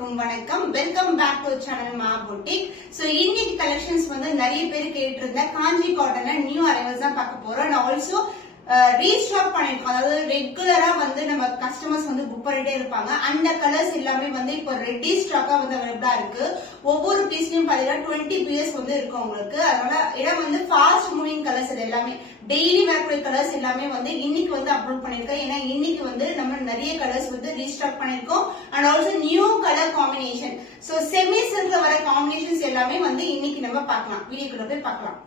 அனைவருக்கும் வணக்கம். Welcome back to channel மா பொட்டிக். சோ இன்னைக்கு கலெக்ஷன்ஸ் வந்து நிறைய பேர் கேட்டு இருந்த காஞ்சி காட்டன்ல நியூ அரைவல்ஸ் தான் பார்க்க போறோம். நான் ஆல்சோ ரீஸ்டாக் பண்ணிருக்கோம். அதாவது ரெகுலரா வந்து நம்ம கஸ்டமர்ஸ் வந்து புக் பண்ணிட்டே இருப்பாங்க. அந்த கலர்ஸ் எல்லாமே வந்து இப்போ ரெடி ஸ்டாக்கா வந்து அவைலபிளா இருக்கு. ஒவ்வொரு பீஸ்லயும் பாத்தீங்கன்னா 20 பீஸ் வந்து இருக்கும் உங்களுக்கு. அதனால இடம் வந்து ஃபாஸ்ட் மூவிங் கலர்ஸ் எல்லாமே டெய்லி வேர் கலர்ஸ் எல்லாமே வந்து இன்னைக்கு வந்து அப்லோட் பண்ணிருக்கேன். ஏன்னா இன்னைக்கு வந்து நம்ம நிறைய கலர்ஸ் வந்து ரீஸ்டாக் பண்ணிருக்கோம். And also new colour combination. So semi சில்க்ல வர காம்பினேஷன்ஸ் எல்லாமே வந்து இன்னைக்கு நம்ம பார்க்கலாம். வீடியோக்குள்ள போய் பார்க்கலாம்.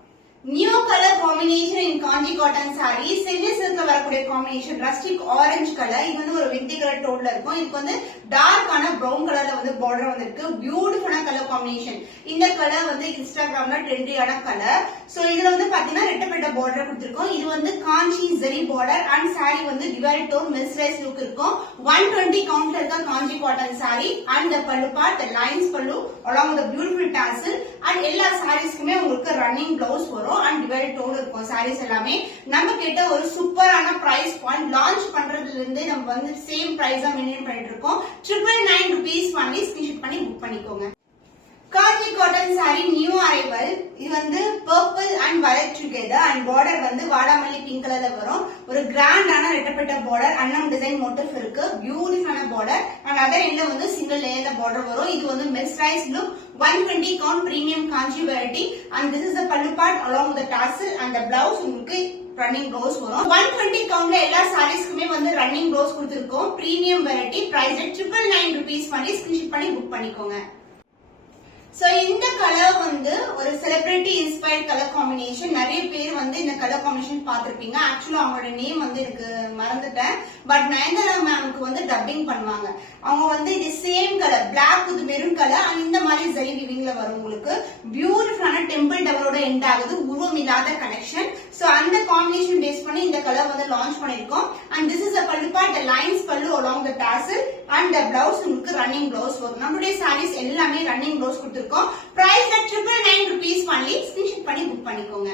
நியூ கலர் காம்பினேஷன் இன் காஞ்சி காட்டன் சாரி. செமி சில்க்ல வரக்கூடிய காம்பினேஷன் ரஸ்டிக் ஆரஞ்சு கலர். இது வந்து ஒரு விண்டி கலர் டோன்ல இருக்கும். இதுக்கு வந்து டார்க்கான பிரவுன் கலர்ல வந்து பார்டர் வந்திருக்கு. பியூட்டிஃபுல்லான கலர் காம்பினேஷன். இந்த கலர் வந்து இன்ஸ்டாகிராம்ல ட்ரெண்டியான கலர். சோ இதுல வந்து பாத்தீங்கன்னா ரெட்டப்பட்ட பார்டர் கொடுத்திருக்கோம். இது வந்து காஞ்சி ஜெரி பார்டர் அண்ட் சாரி வந்து டிவைட் டோன் மெஸ்ரைஸ் லுக் இருக்கும். 120 கவுண்ட்ல இருக்க காஞ்சி காட்டன் சாரி அண்ட் பல்லு பார்ட் லைன்ஸ் பல்லு along with beautiful tassel and எல்லா சாரீஸ்க்குமே உங்களுக்கு ரன்னிங் பிளவுஸ் வரும். அண்ட் டிவைட் டோன் இருக்கும். சாரீஸ் எல்லாமே நம்ம கிட்ட ஒரு சூப்பரான பிரைஸ் பாயிண்ட். லான்ச் பண்றதுல இருந்து நம்ம வந்து சேம் பிரைஸ் தான் மெயின்டைன் பண்ணிட்டு இருக்கோம். 999 rupees பண்ணி ஸ்கிரீன்ஷாட் பண்ணி புக் பண்ணிக்கோங்க. காஞ்சி காட்டன் சாரி நியூ அரைவல். இது வந்து purple and violet together and border வந்து வாடாமல்லி பிங்க் கலர்ல வரும். ஒரு கிராண்டான ரெட்டப்பட்ட பார்டர் அன்னம் டிசைன் மோட்டிவ் இருக்கு. பியூட்டிஃபுல்லான பார்டர் அண்ட் அதர் எண்ட்ல வந்து சிங்கிள் லேயர்ல பார்டர் வரும். இது வந்து mercerised look 120 count premium Kanchi variety and this is the pallu part along with the tassel and the blouse உங்களுக்கு ரன்னிங் ப்ளவுஸ் வரும். 120 கவுண்ட்ல எல்லா சாரீஸ்க்குமே வந்து ரன்னிங் ப்ளவுஸ் கொடுத்திருக்கோம். Premium variety. பிரைஸ் 999 rupees பண்ணி ஸ்கிரீன்ஷாட் பண்ணி புக் பண்ணிக்கோங்க. சோ இந்த கலர் வந்து ஒரு செலிபிரிட்டி இன்ஸ்பயர்ட் கலர் காம்பினேஷன். நிறைய பேர் வந்து இந்த கலர் காம்பினேஷன் பாத்திருப்பீங்க. ஆக்சுவலா அவங்களோட நேம் வந்து எனக்கு மறந்துட்டேன். பட் நயன்தாரா மேம்க்கு வந்து டப்பிங் பண்ணுவாங்க. அவங்க வந்து இது same colour black with maroon colour and இந்த மாதிரி ஜரி விவிங்ல வரும். உங்களுக்கு பியூட்டிஃபுல்லான டெம்பிள் டவரோட எண்ட் ஆகுது. உருவம் இல்லாத கலெக்ஷன். சோ அந்த காம்பினேஷன் பேஸ் பண்ணி இந்த கலர் வந்து லான்ச் பண்ணிருக்கோம். And this is a pallu part, the lines பல்லு along the tassel and the blouse உங்களுக்கு ரன்னிங் பிளவுஸ் வரும். நம்மளுடைய சாரீஸ் எல்லாமே ரன்னிங் பிளவுஸ் கொடுத்திருக்கோம். பிரைஸ் 999 rupees பண்ணி ஸ்கிரீன்ஷாட் பண்ணி புக் பண்ணிக்கோங்க.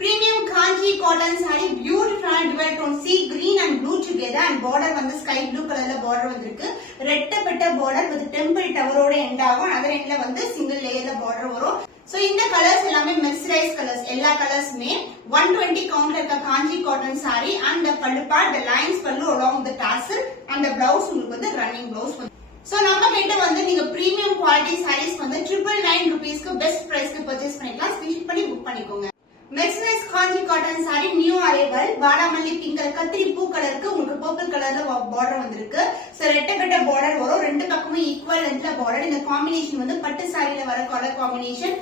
Premium Kanchi cotton sari. பியூட்டிஃபுல்லான டிவைட் tone sea green and blue together and border வந்து ஸ்கை ப்ளூ கலர்ல பார்டர் வந்திருக்கு. ரெட்டப்பட்ட பார்டர் வித் டெம்பிள் டவரோட எண்ட் ஆகும். அதர் எண்ட்ல வந்து சிங்கிள் லேயர்ல பார்டர் வரும். சோ இந்த கலர்ஸ் எல்லாமே மெஸ்ரைஸ் கலர்ஸ். எல்லா கலர்ஸ்மே 120 கவுண்ட்ல இருக்க காஞ்சி காட்டன் சாரி அண்ட் பல்லு பார்ட், the lines பல்லு along the tassel and the blouse உங்களுக்கு வந்து ரன்னிங் பிளவுஸ் வரும். சோ நம்ம கிட்ட வந்து நீங்க பிரீமியம் குவாலிட்டி சாரீஸ் வந்து 999 rupeesக்கு பெஸ்ட் பிரைஸ்க்கு பர்ச்சேஸ் பண்ணிக்கலாம். ஸ்கிரீன்ஷாட் பண்ணி புக் பண்ணிக்கோங்க. Mercerised Kanchi cotton sari new arrival. வாடாமல்லி பிங்க் கலர் கத்திரி பூ கலருக்கு உங்களுக்கு பர்பிள் கலர்ல பார்டர் வந்திருக்கு. சோ ரெட்டப்பட்ட பார்டர் வரும். ரெண்டு பக்கமும் ஈக்குவல் லென்த்ல பார்டர். இந்த காம்பினேஷன் வந்து பட்டு சாரியில வர கலர் காம்பினேஷன்.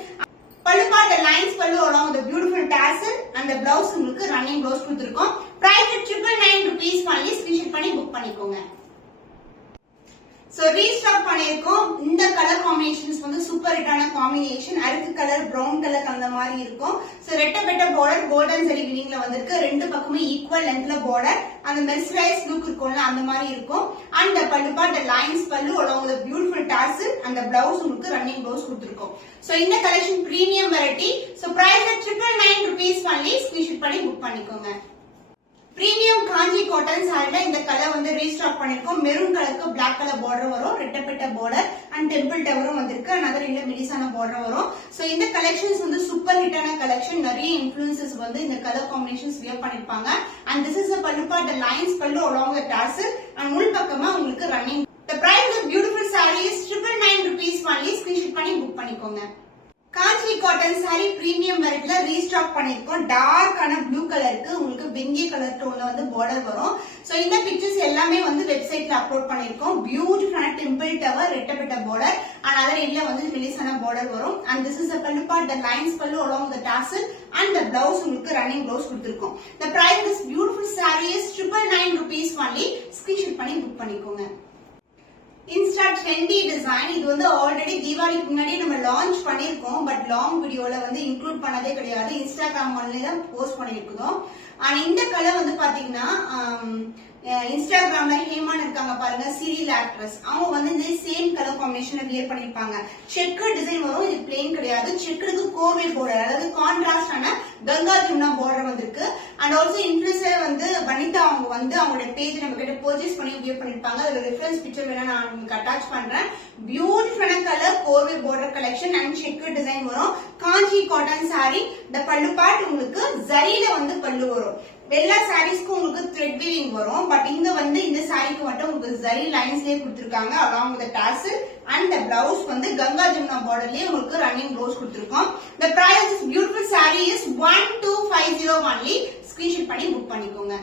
பல்லு பார்ட், the lines பல்லு along with the beautiful tassel and the blouse உங்களுக்கு ரன்னிங் பிளவுஸ் கொடுத்திருக்கோம். பிரைஸ் 999 rupees பண்ணி ஸ்கிரீன்ஷாட் பண்ணி புக் பண்ணிக்கோங்க. சோ ரீஸ்டாக் பண்ணிருக்கோம். இந்த கலர் காம்பினேஷன்ஸ் வந்து சூப்பர் ஹிட்டான காம்பினேஷன். அருக்கு கலர் பிரவுன் கலர் அந்த மாதிரி இருக்கும். சோ ரெட்டப்பட்ட பார்டர் கோல்டன் ஜரி வினிங்ல வந்திருக்கு. ரெண்டு பக்கமும் ஈக்குவல் லென்த்ல பார்டர். அந்த மெஸ்ரைஸ் லுக் இருக்கும்ல அந்த மாதிரி இருக்கும். அண்ட் பல்லு பார்ட், the lines பல்லு along with the beautiful tassel and the blouse உங்களுக்கு ரன்னிங் பிளவுஸ் கொடுத்திருக்கோம். சோ இந்த collection premium variety. So price 999 rupees பண்ணி ஸ்கிரீன்ஷாட் பண்ணி புக் பண்ணிக்கோங்க. பிரீமியம் காஞ்சி காட்டன் சாரில இந்த கலர் வந்து ரீஸ்டாக் பண்ணிருக்கோம். மெரூன் கலருக்கு பிளாக் கலர் பார்டர் வரும். ரெட்டப்பட்ட பார்டர் அண்ட் டெம்பிள் டவரும் வந்திருக்கு. அதர் இல்ல மிடிசான பார்டர் வரும். சோ இந்த கலெக்ஷன்ஸ் வந்து சூப்பர் ஹிட்டான கலெக்ஷன். நிறைய இன்ஃபுளுசஸ் வந்து இந்த கலர் காம்பினேஷன்ஸ் வியர் பண்ணிருப்பாங்க. And this is a pallu part, the lines பல்லு along the tassel அண்ட் உள் பக்கமா உங்களுக்கு running. The price of beautiful saree is 999 rupees பண்ணி ஸ்கிரீன்ஷாட் பண்ணி புக் பண்ணிக்கோங்க. காஞ்சி காட்டன் சாரி பிரீமியம் வெரைட்டில ரீஸ்டாக் பண்ணிருக்கோம். டார்க்கான ப்ளூ கலருக்கு உங்களுக்கு வெங்கிய கலர் டோன்ல வந்து பார்டர் வரும். சோ இந்த பிக்சர்ஸ் எல்லாமே வந்து வெப்சைட்ல அப்லோட் பண்ணிருக்கோம். பியூட்டிஃபுல்லான டெம்பிள் டவர் ரெட்டப்பட்ட பார்டர் அண்ட் அதர் எண்ட்ல வந்து மெலிசான பார்டர் வரும். And this is a pallu part, the lines பல்லு along the tassel and the blouse உங்களுக்கு ரன்னிங் பிளவுஸ் கொடுத்திருக்கோம். The price of this beautiful saree is 999 rupees பண்ணி ஸ்கிரீன்ஷாட் பண்ணி புக் பண்ணிக்கோங்க. Insta trendy design. இது வந்து ஆல்ரெடி தீபாவளிக்கு முன்னாடி நம்ம லான்ச் பண்ணிருக்கோம். பட் லாங் வீடியோல வந்து இன்க்ளூட் பண்ணதே கிடையாது. இன்ஸ்டாகிராம் ஒன்ல தான் போஸ்ட் பண்ணிருக்கோம். ஆனா இந்த கலர் வந்து பாத்தீங்கன்னா இன்ஸ்டாகிராம்ல ஹேமான் இருக்காங்க பாருங்க, சீரியல் ஆக்ட்ரஸ், அவங்க வந்து இந்த சேம் கலர் காம்பினேஷன்ல வியர் பண்ணிருப்பாங்க. செக்கர் டிசைன் வரும், இது பிளேன் கிடையாது. செக்கருக்கு கோவை பார்டர், அதாவது கான்ட்ராஸ்டான கங்கா ஜமுனா பார்டர் வந்திருக்கு. அண்ட் ஆல்சோ இன்ஃபுளுசர் வந்து வனிதா, அவங்க வந்து அவங்களோட பேஜ் நம்ம கிட்ட பர்ச்சேஸ் பண்ணி வியர் பண்ணிருப்பாங்க. அதோட ரெஃபரன்ஸ் பிக்சர் வேணா நான் உங்களுக்கு அட்டாச் பண்றேன். பியூட்டிஃபுல்லான colour Kovai border collection and checker design வரும். காஞ்சி காட்டன் சாரி. இந்த பல்லு பார்ட் உங்களுக்கு ஜரியில வந்து பல்லு வரும். எல்லா சாரீஸ்க்கும் உங்களுக்கு த்ரெட் வீவிங் வரும். பட் இங்க வந்து இந்த சாரிக்கு மட்டும் உங்களுக்கு ஜரி லைன்ஸ்லயே கொடுத்திருக்காங்க. along with the tassel and the blouse வந்து கங்கா ஜமுனா பார்டர்லயே உங்களுக்கு ரன்னிங் ப்ளவுஸ் கொடுத்திருக்கோம். The price of this beautiful saree is 1250 only. Screenshot பண்ணி புக் பண்ணிக்கோங்க.